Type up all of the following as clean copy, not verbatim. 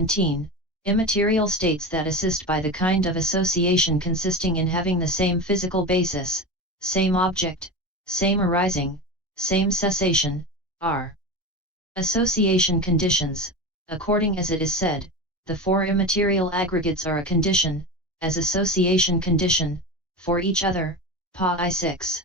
17. Immaterial states that assist by the kind of association consisting in having the same physical basis, same object, same arising, same cessation, are association conditions. According as it is said, the four immaterial aggregates are a condition, as association condition, for each other, Paþþh I 6.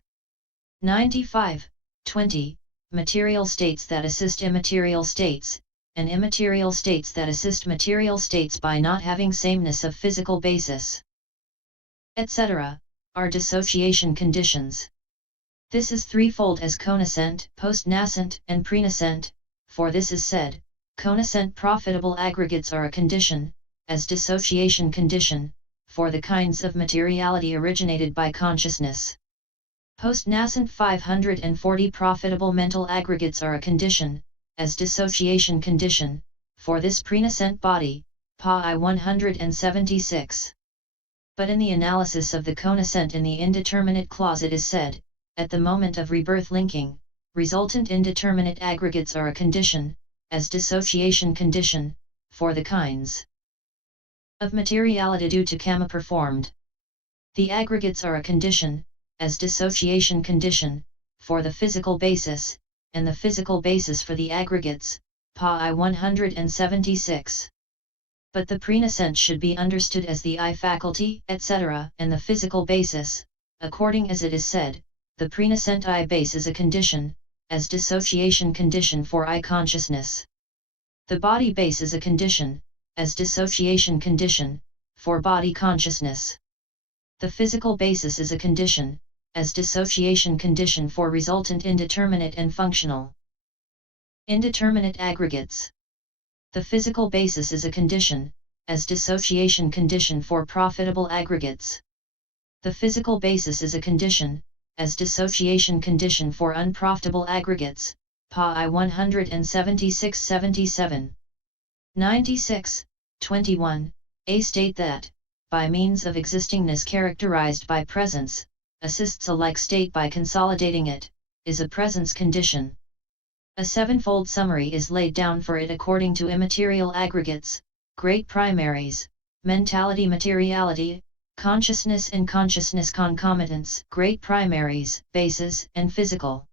95. 20. Material states that assist immaterial states, and immaterial states that assist material states by not having sameness of physical basis, etc., are dissociation conditions. This is threefold as Conascent, Postnascent, and prenascent, for this is said, Conascent profitable aggregates are a condition, as dissociation condition, for the kinds of materiality originated by consciousness. Postnascent 540 profitable mental aggregates are a condition, as dissociation condition, for this prenascent body, Paþþh I 176. But in the analysis of the Conascent in the indeterminate clause it is said, at the moment of rebirth linking, resultant-indeterminate aggregates are a condition, as dissociation condition, for the kinds of materiality due to kamma performed. The aggregates are a condition, as dissociation condition, for the physical basis, and the physical basis for the aggregates, Paþþh I 176. But the prenascent should be understood as the I faculty, etc., and the physical basis, according as it is said, the prenascent I base is a condition, as dissociation condition for I consciousness. The body base is a condition, as dissociation condition, for body consciousness. The physical basis is a condition, as dissociation condition for resultant indeterminate and functional indeterminate aggregates. The physical basis is a condition, as dissociation condition for profitable aggregates. The physical basis is a condition, as dissociation condition for unprofitable aggregates, Paþþh I 176-77. 96. 21. A state that, by means of existingness characterized by presence, assists a like state by consolidating it, is a presence condition. A sevenfold summary is laid down for it according to immaterial aggregates, great primaries, mentality materiality, consciousness and consciousness concomitants, great primaries, bases, and physical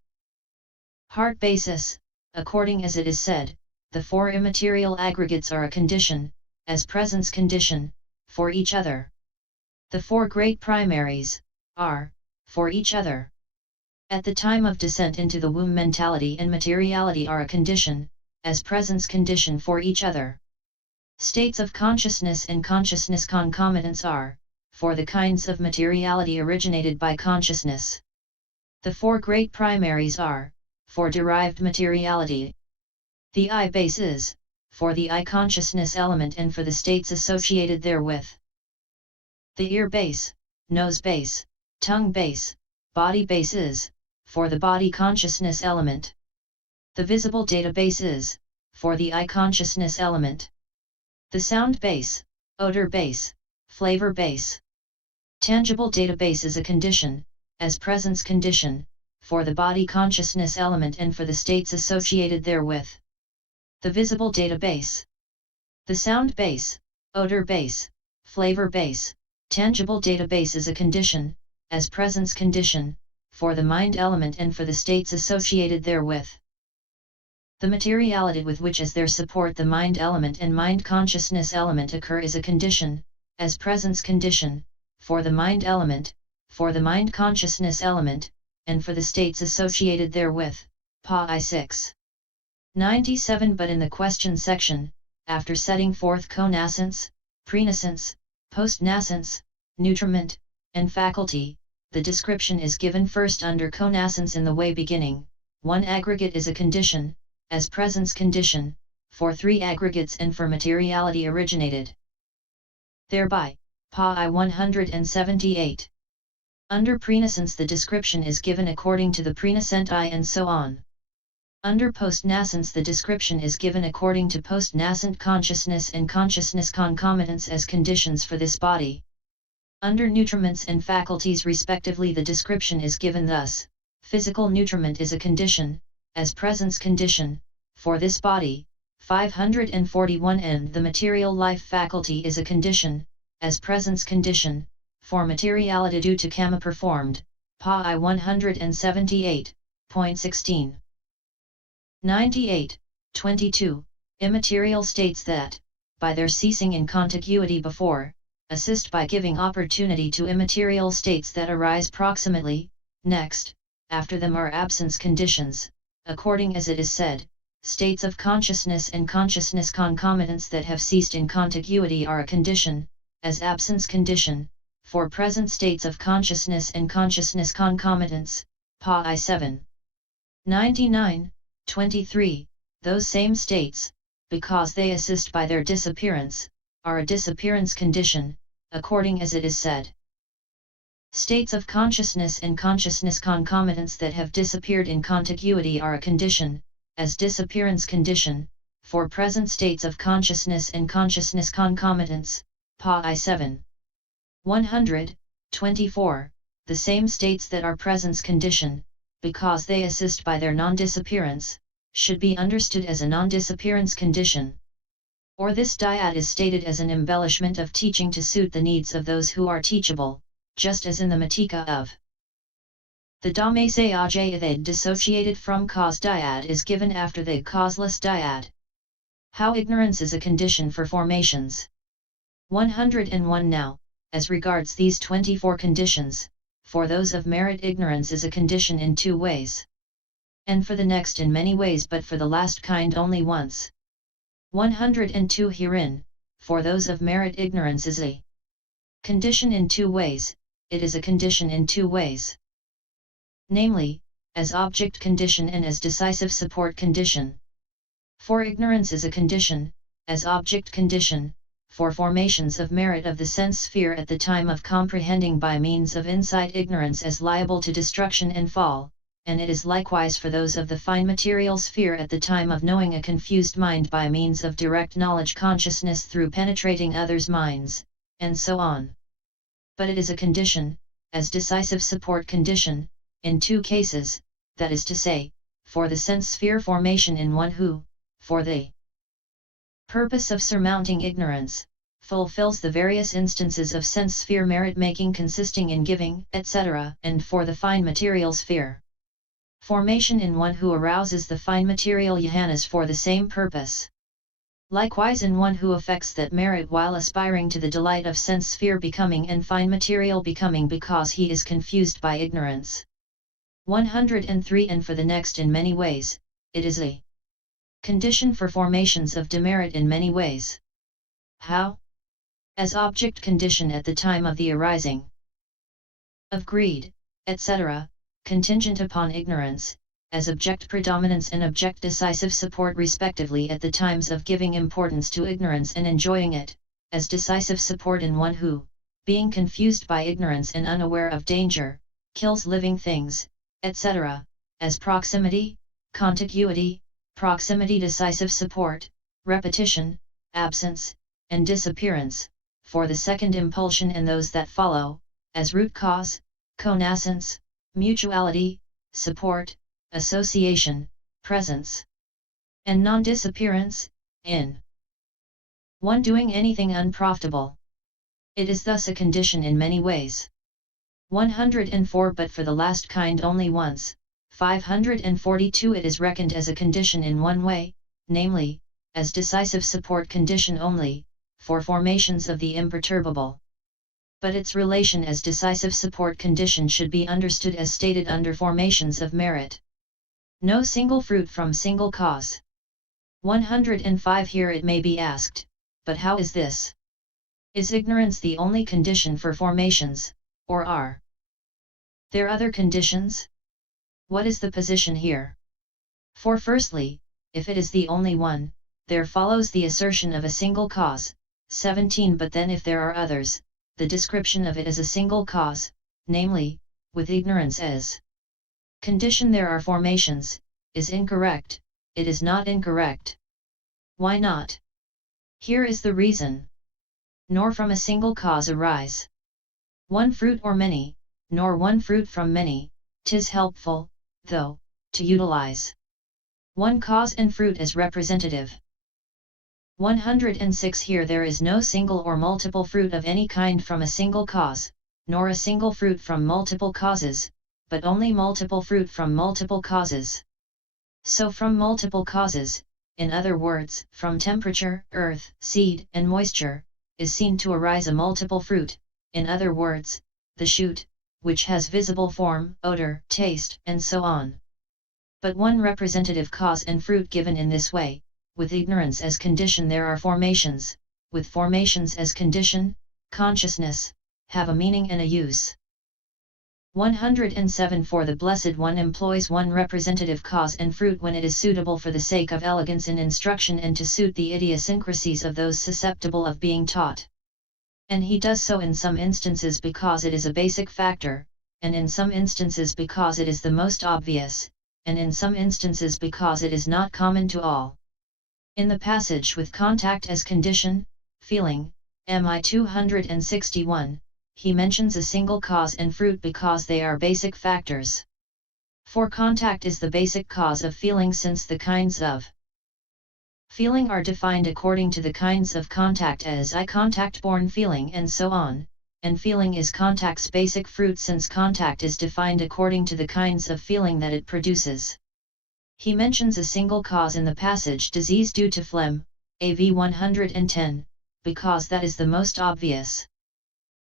heart basis. According as it is said, the four immaterial aggregates are a condition, as presence condition, for each other. The four great primaries are, for each other. At the time of descent into the womb, mentality and materiality are a condition, as presence condition for each other. States of consciousness and consciousness concomitants are, for the kinds of materiality originated by consciousness. The four great primaries are, for derived materiality. The I base is, for the I consciousness element and for the states associated therewith. The ear base, nose base, tongue base, body base is, for the body consciousness element. The visible database is, for the I consciousness element. The sound base, odor base, flavor base. Tangible database is a condition, as presence condition, for the body consciousness element and for the states associated therewith. The visible database. The sound base, odor base, flavor base, tangible database is a condition, as presence condition, for the mind element and for the states associated therewith. The materiality with which as their support the mind element and mind consciousness element occur is a condition, as presence condition, for the mind element, for the mind consciousness element, and for the states associated therewith, Paþþh I 6. 97. But in the question section, after setting forth conascents, prenascents, postnascents, nutriment, and faculty, the description is given first under conascents in the way beginning. One aggregate is a condition, as presence condition, for three aggregates and for materiality originated thereby, Paþþh I 178. Under prenascents the description is given according to the prenascent I and so on. Under postnascents the description is given according to postnascent consciousness and consciousness concomitants as conditions for this body. Under nutriments and faculties respectively the description is given thus: physical nutriment is a condition, as presence condition, for this body, 541 and the material life faculty is a condition, as presence condition, for materiality due to kamma performed, Paþþh I 178.16. 98. 22. Immaterial states that, by their ceasing in contiguity before, assist by giving opportunity to immaterial states that arise proximately, next, after them are absence conditions, according as it is said, states of consciousness and consciousness concomitants that have ceased in contiguity are a condition, as absence condition, for present states of consciousness and consciousness concomitants, Paþþh I 7. 99. 23. Those same states, because they assist by their disappearance, are a disappearance condition, according as it is said. States of consciousness and consciousness concomitants that have disappeared in contiguity are a condition, as disappearance condition, for present states of consciousness and consciousness concomitants, Paþþh I 7. 100. 24. The same states that are presence condition, because they assist by their non-disappearance, should be understood as a non-disappearance condition. Or this dyad is stated as an embellishment of teaching to suit the needs of those who are teachable, just as in the Matika of the Dhammasayajayathed dissociated from cause dyad is given after the causeless dyad. How ignorance is a condition for formations. 101 Now, as regards these 24 conditions, for those of merit ignorance is a condition in 2 ways. And for the next in many ways but for the last kind only once. 102 Herein, for those of merit ignorance is a condition in 2 ways, it is a condition in 2 ways. Namely, as object condition and as decisive support condition. For ignorance is a condition, as object condition, for formations of merit of the sense sphere at the time of comprehending by means of insight ignorance as liable to destruction and fall, and it is likewise for those of the fine material sphere at the time of knowing a confused mind by means of direct knowledge consciousness through penetrating others' minds, and so on. But it is a condition, as decisive support condition, in 2 cases, that is to say, for the sense sphere formation in one who, for the purpose of surmounting ignorance, fulfills the various instances of sense sphere merit making consisting in giving, etc., and for the fine material sphere formation in one who arouses the fine material yahanas for the same purpose. Likewise in one who affects that merit while aspiring to the delight of sense sphere becoming and fine material becoming because he is confused by ignorance. 103 And for the next in many ways, it is a condition for formations of demerit in many ways. How? As object condition at the time of the arising of greed, etc., contingent upon ignorance, as object predominance and object decisive support respectively at the times of giving importance to ignorance and enjoying it, as decisive support in one who, being confused by ignorance and unaware of danger, kills living things, etc., as proximity, contiguity, proximity decisive support, repetition, absence, and disappearance, for the second impulsion and those that follow, as root cause, conascence, mutuality, support, association, presence, and non-disappearance, in one doing anything unprofitable. It is thus a condition in many ways. 104 But for the last kind only once. 542 It is reckoned as a condition in one way, namely, as decisive support condition only, for formations of the imperturbable. But its relation as decisive support condition should be understood as stated under formations of merit. No single fruit from single cause. 105 Here it may be asked, but how is this? Is ignorance the only condition for formations, or are there other conditions? What is the position here? For firstly, if it is the only one, there follows the assertion of a single cause, 17 But then if there are others, the description of it as a single cause, namely, with ignorance as condition there are formations, is incorrect, it is not incorrect. Why not? Here is the reason. Nor from a single cause arise one fruit or many, nor one fruit from many, 'tis helpful, though, to utilize one cause and fruit as representative. 106 Here there is no single or multiple fruit of any kind from a single cause, nor a single fruit from multiple causes, but only multiple fruit from multiple causes. So from multiple causes, in other words, from temperature, earth, seed, and moisture, is seen to arise a multiple fruit, in other words, the shoot, which has visible form, odor, taste, and so on. But one representative cause and fruit given in this way, with ignorance as condition there are formations, with formations as condition, consciousness, have a meaning and a use. 107 For the Blessed One employs one representative cause and fruit when it is suitable for the sake of elegance in instruction and to suit the idiosyncrasies of those susceptible of being taught. And he does so in some instances because it is a basic factor, and in some instances because it is the most obvious, and in some instances because it is not common to all. In the passage with contact as condition, feeling, MI 261, he mentions a single cause and fruit because they are basic factors. For contact is the basic cause of feeling since the kinds of feeling are defined according to the kinds of contact as eye contact-born feeling and so on, and feeling is contact's basic fruit since contact is defined according to the kinds of feeling that it produces. He mentions a single cause in the passage disease due to phlegm, AV 110, because that is the most obvious.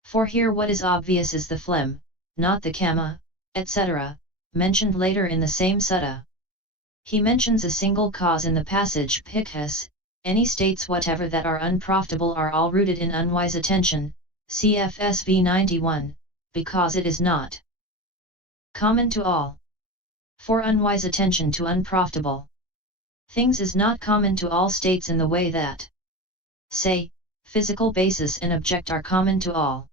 For here what is obvious is the phlegm, not the kamma, etc., mentioned later in the same sutta. He mentions a single cause in the passage Paþþh I, any states whatever that are unprofitable are all rooted in unwise attention, CFSV 91, because it is not common to all. For unwise attention to unprofitable things is not common to all states in the way that, say, physical basis and object are common to all.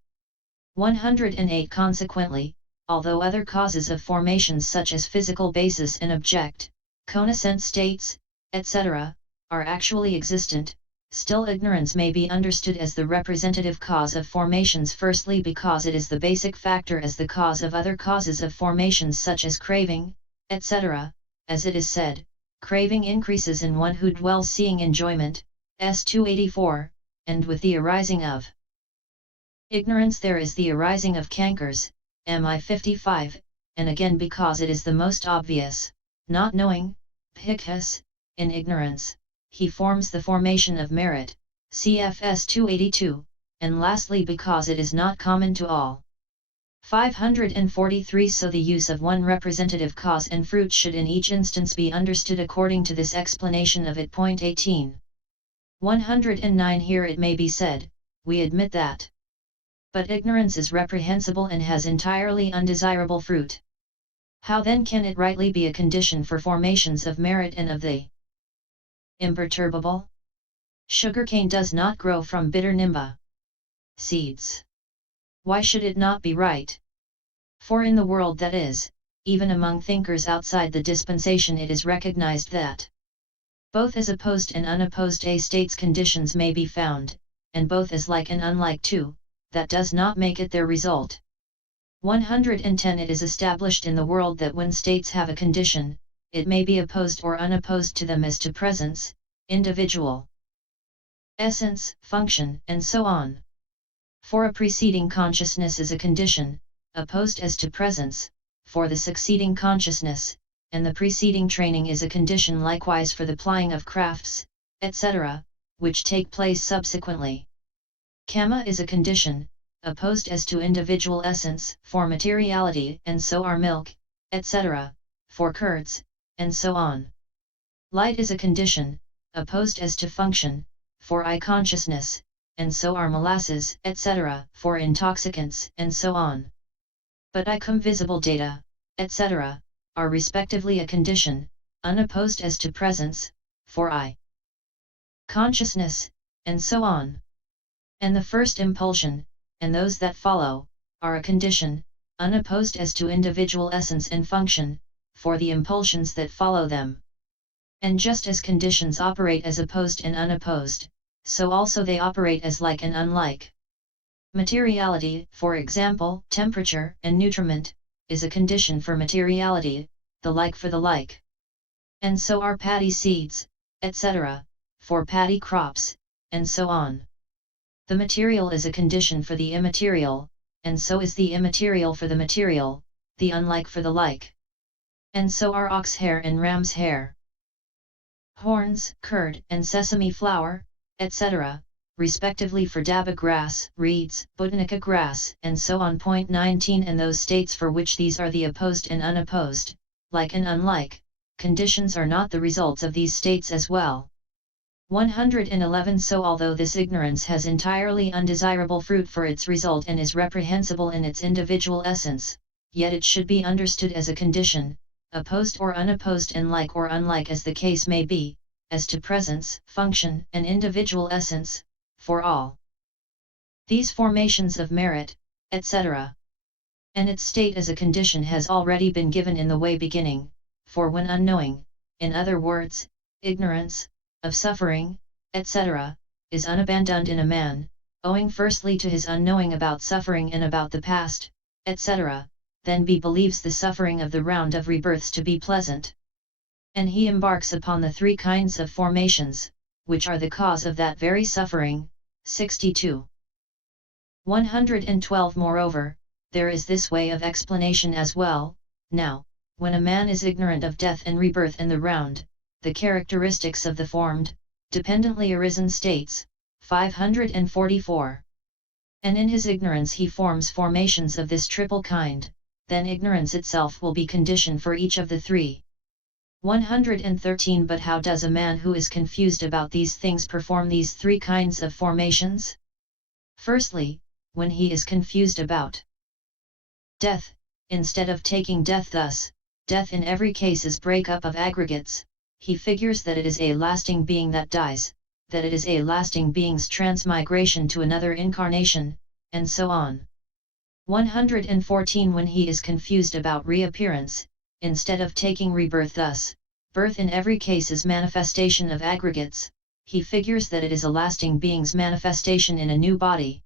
108 Consequently, although other causes of formations such as physical basis and object, Conascent states, etc., are actually existent, still ignorance may be understood as the representative cause of formations firstly because it is the basic factor as the cause of other causes of formations such as craving, etc., as it is said, craving increases in one who dwells seeing enjoyment, S 284, and with the arising of ignorance there is the arising of cankers, MI 55, and again because it is the most obvious, not knowing, Paþþh I, in ignorance, he forms the formation of merit, CFS 282, and lastly because it is not common to all. 543 So the use of one representative cause and fruit should in each instance be understood according to this explanation of it. 18. 109 Here it may be said, we admit that. But ignorance is reprehensible and has entirely undesirable fruit. How then can it rightly be a condition for formations of merit and of the imperturbable? Sugarcane does not grow from bitter nimba seeds. Why should it not be right? For in the world that is, even among thinkers outside the dispensation it is recognized that both as opposed and unopposed A states conditions may be found, and both as like and unlike too. That does not make it their result. 110 It is established in the world that when states have a condition, it may be opposed or unopposed to them as to presence, individual, essence, function, and so on. For a preceding consciousness is a condition, opposed as to presence, for the succeeding consciousness, and the preceding training is a condition likewise for the plying of crafts, etc., which take place subsequently. Kamma is a condition, opposed as to individual essence, for materiality, and so are milk, etc., for curds, and so on. Light is a condition, opposed as to function, for eye consciousness, and so are molasses, etc., for intoxicants, and so on. But I cum visible data, etc., are respectively a condition, unopposed as to presence, for eye consciousness, and so on. And the first impulsion, and those that follow, are a condition, unopposed as to individual essence and function, for the impulsions that follow them. And just as conditions operate as opposed and unopposed, so also they operate as like and unlike. Materiality, for example, temperature and nutriment, is a condition for materiality, the like for the like. And so are paddy seeds, etc., for paddy crops, and so on. The material is a condition for the immaterial, and so is the immaterial for the material, the unlike for the like. And so are ox hair and ram's hair. Horns, curd, and sesame flour, etc., respectively for daba grass, reeds, botanica grass, and so on. 19 And those states for which these are the opposed and unopposed, like and unlike, conditions are not the results of these states as well. 111 So although this ignorance has entirely undesirable fruit for its result and is reprehensible in its individual essence, yet it should be understood as a condition, opposed or unopposed and like or unlike as the case may be, as to presence, function, and individual essence, for all these formations of merit, etc. And its state as a condition has already been given in the way beginning, for when unknowing, in other words, ignorance, of suffering, etc., is unabandoned in a man, owing firstly to his unknowing about suffering and about the past, etc., then he believes the suffering of the round of rebirths to be pleasant. And he embarks upon the three kinds of formations, which are the cause of that very suffering. 62. 112 Moreover, there is this way of explanation as well. Now, when a man is ignorant of death and rebirth and the round, the characteristics of the formed, dependently arisen states, 544. And in his ignorance he forms formations of this triple kind, then ignorance itself will be condition for each of the three. 113 But how does a man who is confused about these things perform these three kinds of formations? Firstly, when he is confused about death, instead of taking death thus, death in every case is break-up of aggregates, he figures that it is a lasting being that dies, that it is a lasting being's transmigration to another incarnation, and so on. 114 When he is confused about reappearance, instead of taking rebirth thus, birth in every case is manifestation of aggregates, he figures that it is a lasting being's manifestation in a new body.